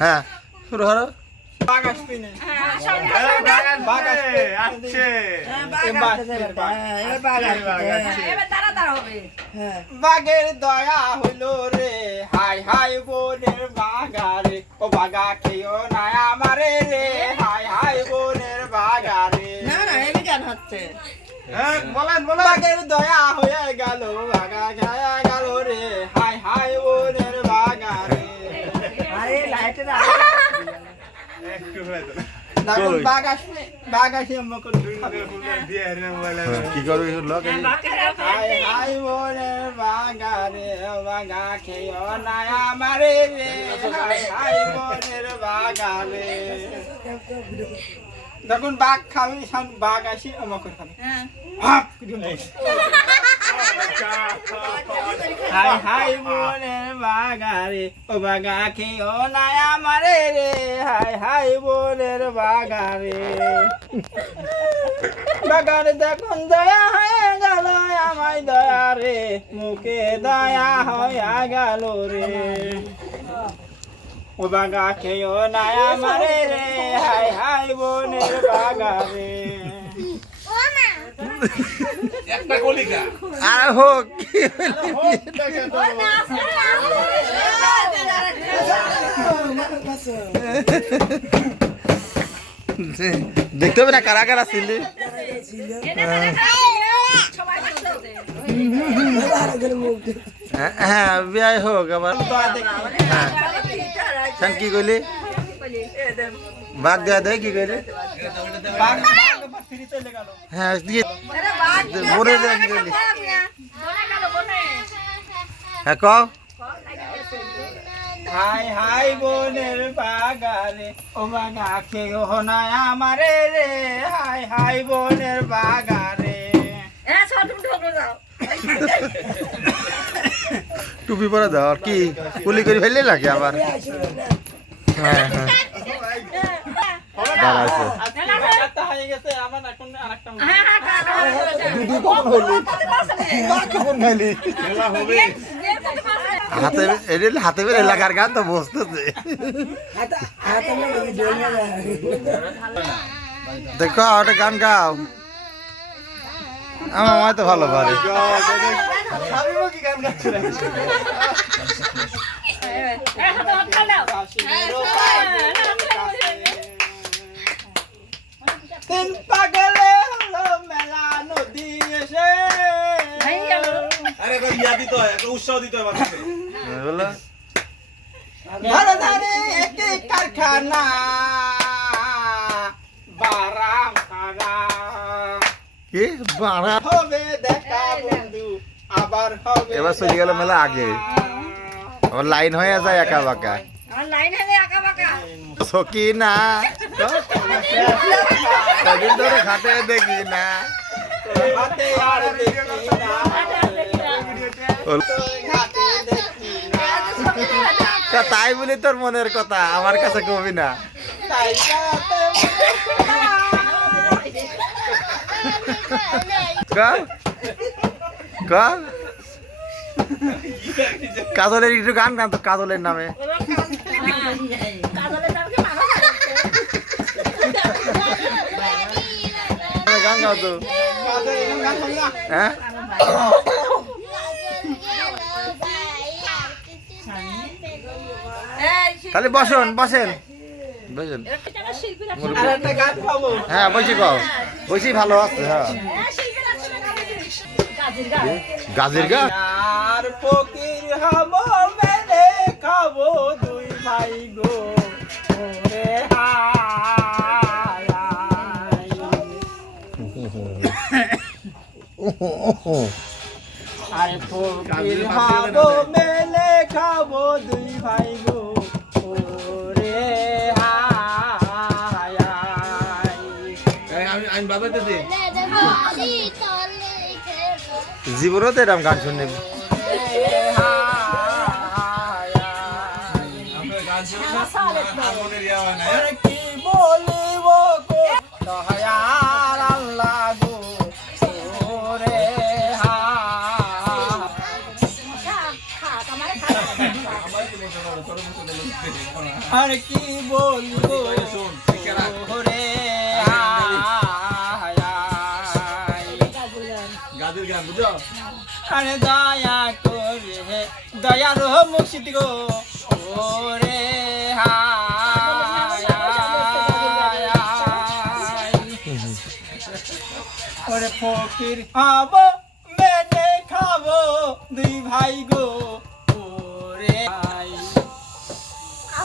হ্যাঁ শুরু করো। বাঘের দয়া হইলো রে, হাই হাই বোনের বাগারে, ও বাগা খেয়েও না আমারে রে, হাই হাই বোনের বাগারে। বলেন বাঘের দয়া হয়ে গেল, বাগা খায়া গেল রে, হাই হাই বোনের বাগারে। দেখুন বাঘ আসে কি করবি হাই হাই বোনের বাগারে, বাগা খেয়েও না আমারে রে, হাই হাই বোনের বাগারে। দেখুন বাঘ খাবে, বাঘ আসি আমাকে খাবে। হাই হাই বোনের বাগারে, ও বাগা খেয়েও না আমারে রে, হাই হাই বোনের বাগারে। বাগারে দেখুন দয়া হয়ে গেল আমায় দয়া রে, মুখে দয়া হয়ে গেল রে, ও বাগা খেয়েও না আমারে রে, হাই হাই বোনের বাগারে। একটা কলিকা আর হোক দেখতে হবে না কারা কারা ছিল। হ্যাঁ বিয়াই হোক আবার। হ্যাঁ কি কইলি বাঘ দেয়া দেয় কি কইলি? হ্যাঁ বনে দেয় কি কইলি? হ্যাঁ কও। হাই হাই বোনের বাগারে, ও বাগা খেয়েও না আমারে রে, হাই হাই বোনের বাগারে। টুপি পরে দাও আর কি কুলি করে ফেললে লাগে আবার। হ্যাঁ হ্যাঁ দাঁড়াইছে হাতে হাতে বের এলাকার গান তো বসতেছে। দেখো একটা গান গাও, আমার মামাই তো ভালো পারে। তিন পাগলে হলো মেলা নদী এসে। আরে একটা ইয়া দিতে হয়, একটা উৎসাহ দিতে হয় মানুষকে। বলো ধরে ধরে একই কারখানা, বারাম খারা কি বাড়া হবে দেখা বন্ধু, আবার হবে এবার চলে গেল মেলা আগে, আবার লাইন হয়ে যায় একা বাঁকা। সকি না কদিন ধরে ঘাটে দেখি না। হাতে আর দেখি না, ঘাটে দেখি না, তাই বলি তোর মনের কথা আমার কাছে কবি না। তাই রাতে কাজলের একটু গান গান তো কাজলের নামে। গান গাও তো। হ্যাঁ তাহলে বসেন বসেন বুঝলেন। একটা গান খাবো। হ্যাঁ বসি কও বসি ভালো আছে। হ্যাঁ গাছের গান আর ফকির হব মেলে খাবো দুই ভাই গো, ওরে হায় আর ফকির হব মেলে খাবো দুই ভাই গো, ওরে হায় আমি বাজাইতেছি। জীবনও তো এরকম গান শুনে। আপনার গান শুনে হারমোনিয়াম ইয়া হয় না। কি বলিব দয়ার আল্লাহ গো, ওরে হায় আর কি বলবো শোন, ঠিক আছে। ওরে হায় হায়। গাদির গান বুঝো আরে দয়া করে দয়ার মুর্শিদ গো ওরে হায় হায় হায়। ওরে ফকির হব মেনে খাবো দুই ভাই গো